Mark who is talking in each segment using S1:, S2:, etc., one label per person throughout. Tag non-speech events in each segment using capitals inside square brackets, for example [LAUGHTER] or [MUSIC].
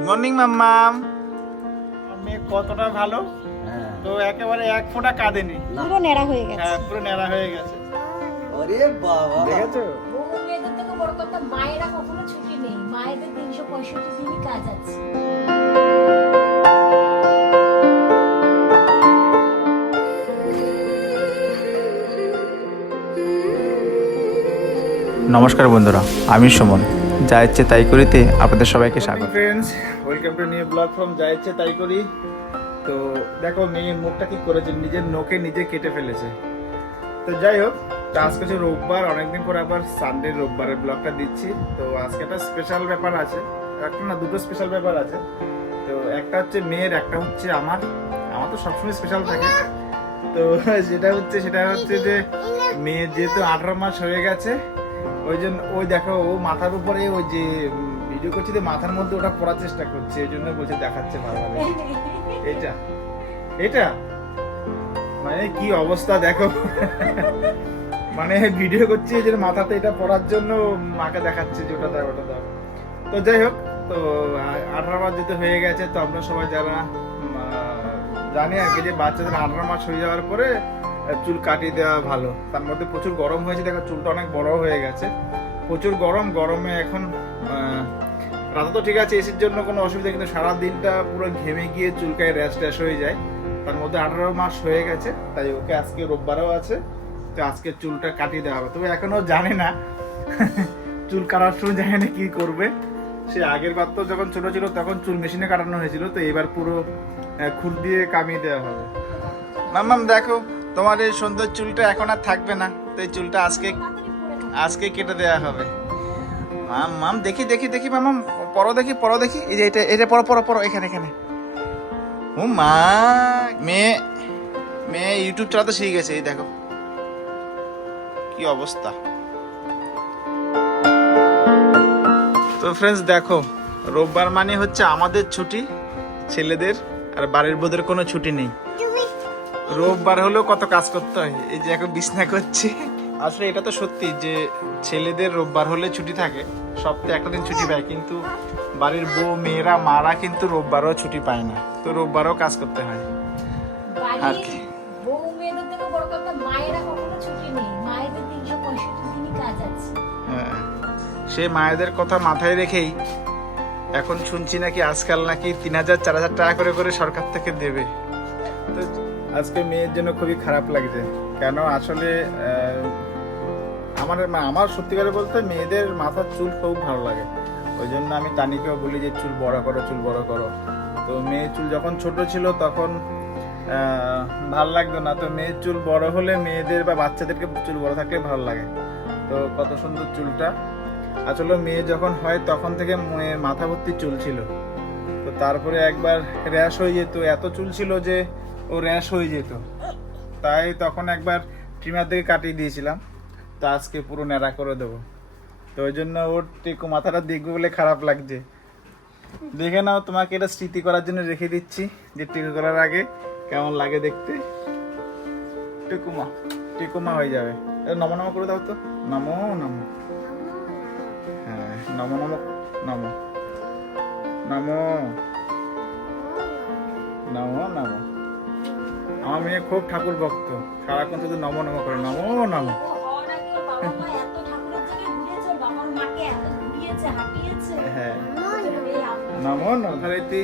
S1: Good morning মাম্মাম মেয়ে কতটা ভালো?
S2: হ্যাঁ।
S1: তো একেবারে এক ফোঁটা কাঁদেনি।
S3: পুরো ন্যাড়া হয়ে গেছে।
S1: হ্যাঁ পুরো ন্যাড়া হয়ে গেছে।
S2: ওরে বাবা।
S1: দেখেছ?
S4: মেয়েদের থেকে বড় কথা মায়েরা কখনো ছুটি নেই। মায়েদের তিনশো পঁয়ষট্টি দিনই কাজ আছে।
S5: নমস্কার বন্ধুরা আমি সুমন। যা ইচ্ছে তাই করিতে আপনাদের সবাইকে স্বাগত।
S1: Friends welcome to new blog from যা ইচ্ছে তাই করি। তো দেখো, মেয়ের মুখটা কি করেছে, নিজের নোকে নিজে কেটে ফেলেছে। তো যাই হোক আজকে হচ্ছে রোববার, অনেকদিন পর আবার সানডে রোববারের ব্লগটা দিচ্ছি। তো আজকে একটা স্পেশাল ব্যাপার আছে, একটা না, দুটো স্পেশাল ব্যাপার আছে। তো একটা হচ্ছে মেয়ের, একটা হচ্ছে আমার। আমার তো সবসময় স্পেশাল থাকে। তো যেটা হচ্ছে, সেটা হচ্ছে যে মেয়ের যেহেতু আঠারো মাস হয়ে গেছে ওই জন্য ওই দেখো, ও মাথার উপরে ওই যে ভিডিও করছে যে মাথার মধ্যে ওটা পড়ার চেষ্টা করছে, এই জন্য বলছে দেখাচ্ছে ভালোভাবে এটা এটা? মানে কি অবস্থা দেখো। মানে ভিডিও করছি যে মাথাতে এটা পড়ার জন্য মাকে দেখাচ্ছে যে ওটা দাও ওটা দাও। তো যাই হোক, তো আঠারো মাস যেতে হয়ে গেছে, তো আমরা সবাই যারা জানি আর কি যে বাচ্চাদের আঠারো মাস হয়ে যাওয়ার পরে চুল কাটিয়ে দেওয়া ভালো। তার মধ্যে প্রচুর গরম হয়েছে, দেখো চুলটা অনেক বড় হয়ে গেছে। প্রচুর গরম, গরমে এখন রাতে তো ঠিক আছে এসির জন্য কোনো অসুবিধা কিন্তু সারা দিনটা পুরো ঘেমে গিয়ে চুলকায় র্যাশ ট্যাশ হয়ে যায়। তার মধ্যে আঠারো মাস হয়ে গেছে, তাই ওকে আজকে রোববারও আছে, তো আজকে চুলটা কাটিয়ে দেওয়া হবে। তবে এখনও জানে না, চুল কাটার সময় জানে না কী করবে। সে আগের বার তো যখন ছোটো ছিল, তখন চুল মেশিনে কাটানো হয়েছিল, তো এবার পুরো খুর দিয়ে কামিয়ে দেওয়া হবে। মাম্মাম, দেখো তোমার এই সুন্দর চুলটা এখন আর থাকবে না। তো এই চুলটা আজকে আজকে কেটে দেওয়া হবে। মাম মাম, দেখি দেখি দেখি মামাম পরো দেখি পরো দেখি। এই যে এটা এটা পরো পরো পরো, এখানে এখানে। ও মা, মেয়ে মেয়ে ইউটিউব চালাতে শিখে গেছে, এই দেখো। কি অবস্থা। তো ফ্রেন্ডস দেখো, রোববার মানে হচ্ছে আমাদের ছুটি, ছেলেদের, আর বাড়ির বোধের কোনো ছুটি নেই। রোববার হলেও কত কাজ করতে হয়। এই যে এখন বিছনা করছি। আসলে এটা তো সত্যি যে ছেলেদের রোববার হলে ছুটি থাকে। সপ্তাহে একটা দিন ছুটি পায় কিন্তু বাড়ির বউ মেয়েরা মারা কিন্তু রোববারও ছুটি পায় না। তো রোববারও কাজ করতে হয়। আর কি? হ্যাঁ। সে মায়েদের কথা মাথায় রেখেই এখন শুনছি নাকি আজকাল নাকি তিন হাজার চার হাজার টাকা করে করে সরকার থেকে দেবে। তো আজকে মেয়ের জন্য খুবই খারাপ লাগছে। কেন? আসলে আমার মা- আমার সত্যি করে বলতে মেয়েদের মাথার চুল খুব ভালো লাগে। ওই জন্য আমি তানিকেও বলি যে, চুল বড় করো, চুল বড় করো। তো মেয়ের চুল যখন ছোট ছিল তখন ভালো লাগতো না। তো মেয়ের চুল বড় হলে মেয়েদের বা বাচ্চাদেরকে চুল বড় থাকলে ভালো লাগে। তো কত সুন্দর চুলটা। আসলে মেয়ে যখন হয় তখন থেকে মাথা ভর্তি চুল ছিল। তো তারপরে একবার র্যাশ হয়ে যেত। এত চুল ছিল যে ও র্যাশ হয়ে যেত। তাই তখন একবার ট্রিমার থেকে কাটিয়ে দিয়েছিলাম। তো আজকে পুরো ন্যাড়া করে দেবো। তো ওই জন্য ওর টেকু মাথাটা দেখবে বলে খারাপ লাগছে। দেখে নাও, তোমাকে এটা স্মৃতি করার জন্য রেখে দিচ্ছি যে টিকু করার আগে কেমন লাগে দেখতে। টেকুমা টেকুমা হয়ে যাবে। নমো নমো করে দাও তো। নমো নমো। হ্যাঁ নমো নমো নমো। নমো। নমো নমো। আমার মেয়ে খুব ঠাকুর ভক্ত। সারাক্ষণ শুধু নমো নমো করে, নমো নমো। হ্যাঁ। নমো নখারিতি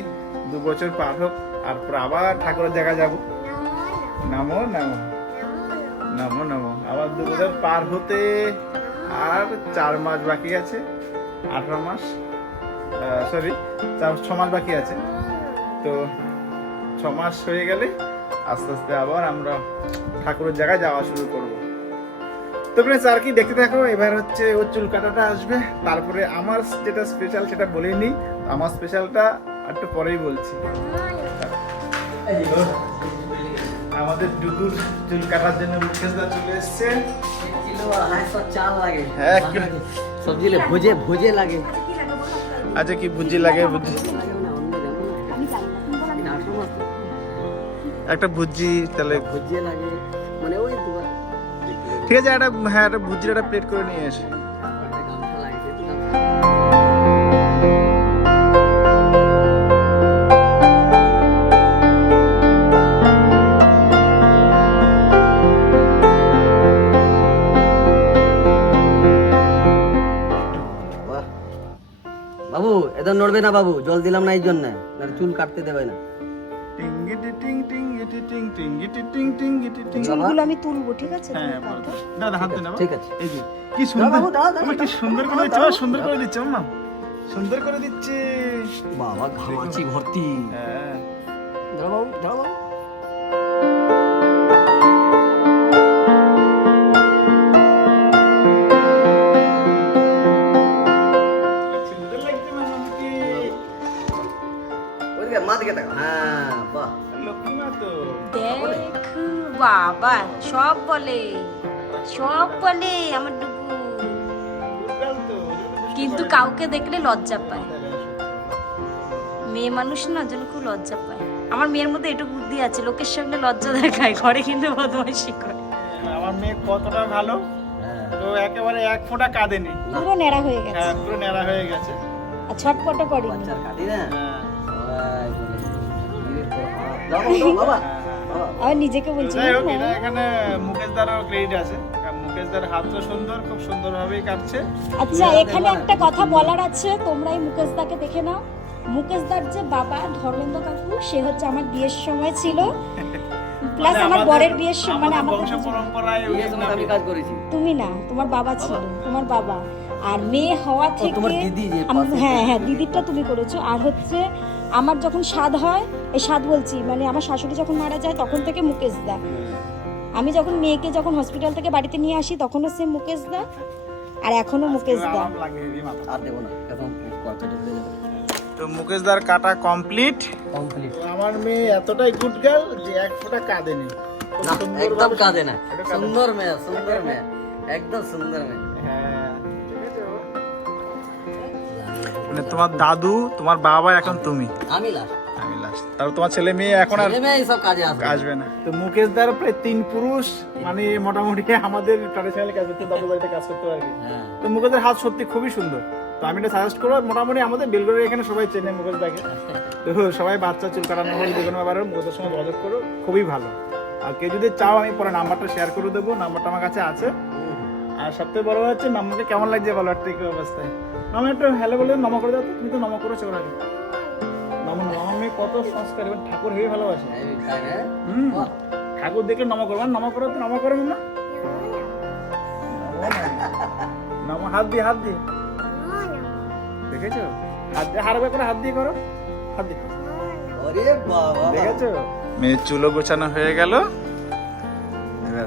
S1: দু বছর পার হোক, আর পর আবার ঠাকুরের জায়গা যাব। নমো নমো। নমো নমো। আবার দু বছর পার হতে আর চার মাস বাকি আছে, আঠারো মাস সরি চার, ছ মাস বাকি আছে। তো ছ মাস হয়ে গেলে আস্তে আস্তে আবার আমরা ঠাকুরের জায়গায় যাওয়া শুরু করব। তো ফ্রেন্ডস আর কি দেখতে থাকো? এবার হচ্ছে ওর চুল কাটাটা আসবে। তারপরে আমার যেটা স্পেশাল সেটা বলেই নিই। আমার স্পেশালটা একটু পরেই বলছি। আমাদের ডুগুর চুল কাটার জন্য মুকেশদা চলে এসছে হ্যাঁ,
S2: সবজি লে ভুজে ভুজে লাগে।
S1: আচ্ছা কি বুঝি লাগে? বুঝি একটা ভুজি তাহলে
S2: ভুজি লাগে মানে ওই
S1: ঠিক আছে একটা হ্যাঁ একটা ভুজির একটা প্লেট করে নিয়ে এসে
S2: বাবু এত নড়বে না বাবু জল দিলাম না এই জন্য চুল কাটতে দেবে না।
S1: টিং টিং টিং টিঙ্গিটি টিং টিং টিঙ্গিটি টিং
S4: চুলগুলো আমি তুলবো ঠিক আছে
S1: হ্যাঁ সুন্দর করে সুন্দর করে দিচ্ছে মাম্মা সুন্দর করে দিচ্ছে
S2: বাবা ঘামাচি ভর্তি
S1: হ্যাঁ
S2: দেখো হ্যাঁ বাহ
S1: লক্ষ্মী মা তো
S4: দেখ বাবা সব বলে সব বলে আমার
S1: দুষ্টু
S4: কিন্তু কাউকে দেখলে লজ্জা পায়। মেয়ে মানুষ না জন্য খুব লজ্জা পায়। আমার মেয়ের মধ্যে এটুকু বুদ্ধি আছে লোকের সামনে লজ্জা দেখায় ঘরে কিন্তু বদমাইশি করে।
S1: আমার মেয়ে কতটা ভালো?
S2: হ্যাঁ।
S1: তো একেবারে এক ফোঁটা কাঁদেনি।
S4: পুরো ন্যাড়া হয়ে গেছে।
S1: হ্যাঁ পুরো নেড়া হয়ে গেছে।
S4: আর ছটপটও করেনি।
S2: বাচ্চার কাটি না?
S1: হ্যাঁ, হ্যাঁ, হ্যাঁ।
S4: আর নিজেকে বলছি
S1: এটা এখানে মুকেশ দারও ক্রেডিট আছে। কারণ মুকেশ দার হাত তো সুন্দর খুব সুন্দরভাবেই কাটছে।
S4: আচ্ছা এখানে একটা কথা বলার আছে তোমরা এই মুকেশদাকে দেখে নাও। মুকেশদার যে বাবা ধর্মেন্দ্র কাকু সে হচ্ছে আমার বিয়ের সময় ছিল। প্লাস
S1: মানে
S4: আমার বরের বিয়ের সময় মানে
S1: আমাদের
S4: আমাদের
S1: বংশ পরম্পরায়
S2: আমি কাজ করেছি।
S4: তুমি না তোমার বাবা ছিল তোমার বাবা। আর মেয়ে হওয়া থেকে হ্যাঁ হ্যাঁ দিদিরটা তুমি করেছ। আর হচ্ছে আমার যখন স্বাদ হয় এই স্বাদ বলছি মানে আমার শাশুড়ি যখন মারা যায় তখন থেকে মুকেশ দা। আমি যখন মেয়েকে যখন হসপিটাল থেকে বাড়িতে নিয়ে আসি তখনও সে মুকেশ দা আর এখনও মুকেশ দা।
S2: আর দেবো না
S1: তো মুকেশ দার কাটা কমপ্লিট
S2: কমপ্লিট
S1: আমার মেয়ে এতটাই গুড গার্ল যে এক ফোঁটা
S2: না একদম কাঁদে
S1: এটা কাঁদে। না।
S2: সুন্দর মেয়ে সুন্দর মেয়ে। একদম সুন্দর মেয়ে।
S1: মানে তোমার দাদু তোমার বাবা এখন তুমি।
S2: আমি লাস্ট
S1: আমি লাস্ট তারপর তোমার ছেলে মেয়ে এখন আর
S2: এইসব কাজে আসবে
S1: আসবে না। তো মুকেশ দার প্রায় তিন পুরুষ মানে মোটামুটি আমাদের ট্রাডিশনাল কাজ করতে দাদু বাড়িতে কাজ করতে পারি
S2: হ্যাঁ।
S1: তো মুকেশের হাত সত্যি খুবই সুন্দর। তো আমি এটা সাজেস্ট করব মোটামুটি আমাদের বেলগড়ের এখানে সবাই চেনে মুকেশ দাকে। তো সবাই বাচ্চা চুল কাটানো হলে যে কোনো ব্যাপারে মুকেশের সঙ্গে যোগাযোগ করো খুবই ভালো। আর কেউ যদি চাও আমি পরে নাম্বারটা শেয়ার করে দেবো নাম্বারটা আমার কাছে আছে। আর সবথেকে বড় হচ্ছে মামাকে কেমন লাগছে বলো? আর থেকে অবস্থায়? মামা একটু হ্যালো বলে নমা করে দাও তো তুমি তো নমা করেছ ওর আগে। মামা মামা মেয়ে কত সংস্কার এবং ঠাকুর হেবি ভালোবাসে? হুম। ঠাকুর দেখে নমা করব নমা করো তো নমা করো মামা নমা হাত দিয়ে হাত দিয়ে। দেখেছ? হাত দিয়ে হারবে করে হাত দিয়ে করো। হাত দিয়ে। দেখেছ? মেয়ের চুলো গোছানো হয়ে গেল। এবার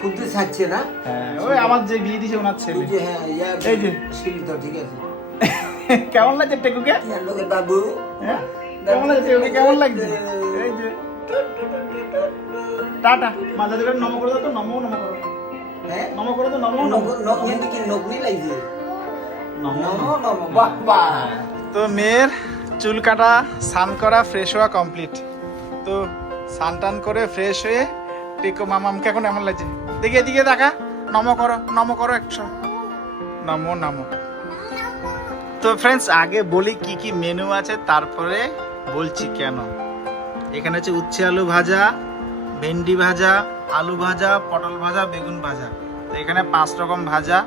S2: খুব তো ছাড়ছে না।
S1: হ্যাঁ ওই আমার যে বিয়ে দিছে ওনার ছেলে।
S2: যে হ্যাঁ ইয়ার
S1: এই যে।
S2: শিল তো ঠিক আছে। [LAUGHS]
S1: কেমন লাগছে টেকুকে?
S2: ইয়ার লোকের বাবু।
S1: হ্যাঁ কেমন লাগছে? ওকে কেমন লাগছে? এই যে। টাটা মাঝে নম করে দাও তো নমো নম করো।
S2: হ্যাঁ?
S1: নম করে তো নমো
S2: হিন্দি কি নক নি লাগছে?
S1: নমো
S2: নমো নমো। বাহ বাহ।
S1: তো মেয়ের চুল কাটা স্নান করা ফ্রেশ হওয়া কমপ্লিট তো স্নান টান করে ফ্রেশ হয়ে টিকো মামামকে এখন এমন লাগছে। দেখি এদিকে দেখা। নম করো নম করো একশো। নমো নমো। তো ফ্রেন্ডস আগে বলি কি কি মেনু আছে তারপরে বলছি কেন। এখানে হচ্ছে উচ্ছে আলু ভাজা ভেন্ডি ভাজা আলু ভাজা পটল ভাজা বেগুন ভাজা। তো এখানে পাঁচ রকম ভাজা।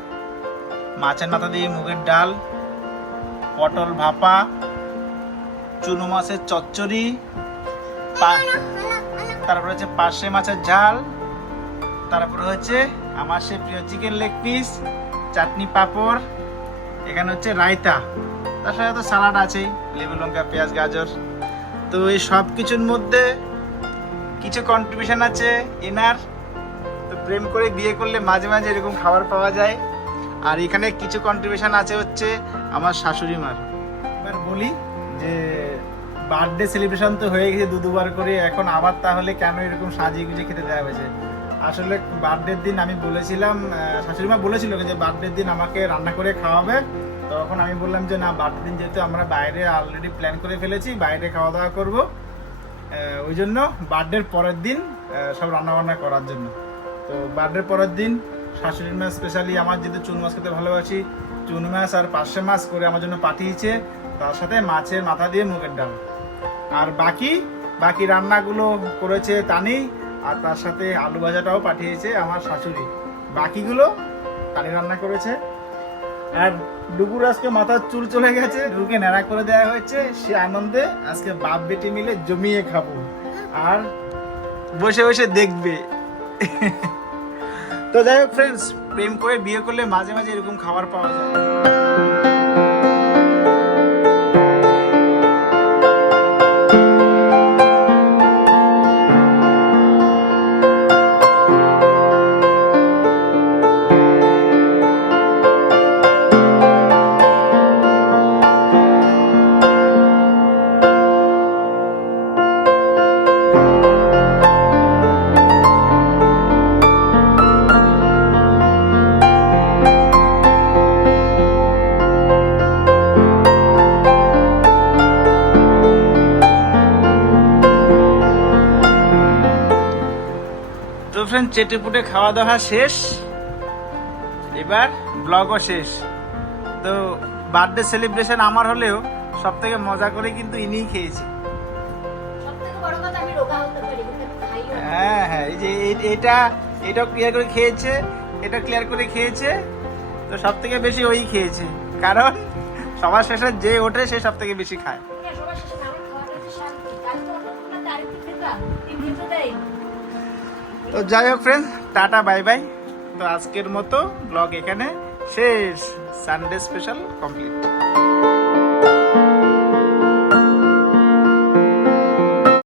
S1: মাছের মাথা দিয়ে মুগের ডাল পটল ভাপা চুনো মাছের চচ্চড়ি তারপরে হচ্ছে পার্শে মাছের ঝাল তারপরে হচ্ছে আমার সে প্রিয় chicken leg piece chutney papad, এখানে হচ্ছে রায়তা। তার সাথে তো সালাড আছেই, লেবু, লঙ্কা, পেঁয়াজ, গাজর। তো এই সব কিছুর মধ্যে কিছু কন্ট্রিবিউশন আছে এনার। তো প্রেম করে বিয়ে করলে মাঝে মাঝে এরকম খাবার পাওয়া যায়। আর এখানে কিছু কন্ট্রিবিউশন আছে হচ্ছে আমার শাশুড়ি মার। এবার বলি যে বার্থডে সেলিব্রেশন তো হয়ে গেছে দু দুবার করে, এখন আবার তাহলে কেন এরকম সাজিয়ে গুজিয়ে খেতে দেওয়া হয়েছে? আসলে বার্থডের দিন আমি বলেছিলাম আহ, শাশুড়ি মা বলেছিল যে বার্থডের দিন আমাকে রান্না করে খাওয়াবে। তখন আমি বললাম যে না বার্থডে দিন যেহেতু আমরা বাইরে অলরেডি প্ল্যান করে ফেলেছি বাইরে খাওয়া দাওয়া করব। ওই জন্য বার্থডের পরের দিন সব রান্না বান্না করার জন্য। তো বার্থডের পরের দিন শাশুড়ি মা স্পেশালি আমার যেহেতু চুন মাছ খেতে ভালোবাসি চুন মাছ আর পার্শে মাছ করে আমার জন্য পাঠিয়েছে। তার সাথে মাছের মাথা দিয়ে মুগের ডাল। আর বাকি বাকি রান্নাগুলো করেছে তানি। আর তার সাথে আলু ভাজাটাও পাঠিয়েছে আমার শাশুড়ি। বাকিগুলো কালি রান্না করেছে। আর ডুবুর আজকে মাথার চুল চলে গেছে ডুবুকে ন্যাড়া করে দেওয়া হয়েছে। সে আনন্দে আজকে বাপ বেটি মিলে জমিয়ে খাব। আর বসে বসে দেখবে। তো যাই হোক ফ্রেন্ডস প্রেম করে বিয়ে করলে মাঝে মাঝে এরকম খাবার পাওয়া যায়। ফ্রেন্ড চেটে পুটে খাওয়া দাওয়া শেষ। এবার ব্লগও শেষ। তো বার্থডে সেলিব্রেশন আমার হলেও সব থেকে মজা করে কিন্তু ইনিই খেয়েছে। হ্যাঁ হ্যাঁ এই যে এটা এটাও ক্লিয়ার করে খেয়েছে এটা ক্লিয়ার করে খেয়েছে। তো সব থেকে বেশি ওই খেয়েছে। কারণ সবার শেষে যে ওঠে সে সব থেকে বেশি খায়।
S4: তো
S1: যাই হোক ফ্রেন্ডস টাটা বাই বাই তো আজকের মতো ব্লগ এখানে। শেষ। Sunday special complete